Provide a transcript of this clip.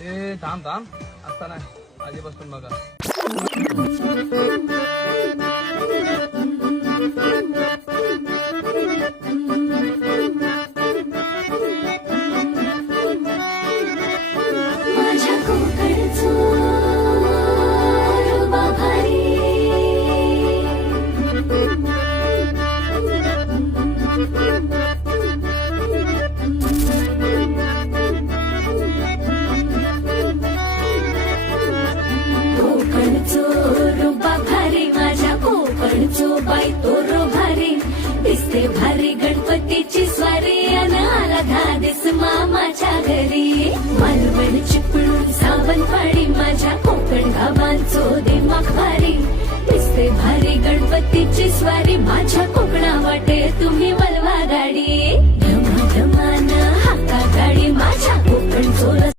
ते थांब थांब आता नाही आधीपासून बघा. माझ्या कोकणचो रुबा भारी कोकणचो रुबा भारी माझ्या कोकणचो बाई तो रो भारी दिसते भारी गणपतीची स्वारी अन आला धादिस मामाच्या घरी मालवण चिपळूण सावंतवाडी माझ्या कोकण गावांचो दिमाग भारी दिसते भारी गणपतीची स्वारी माझ्या कोकणा वाटे तुम्ही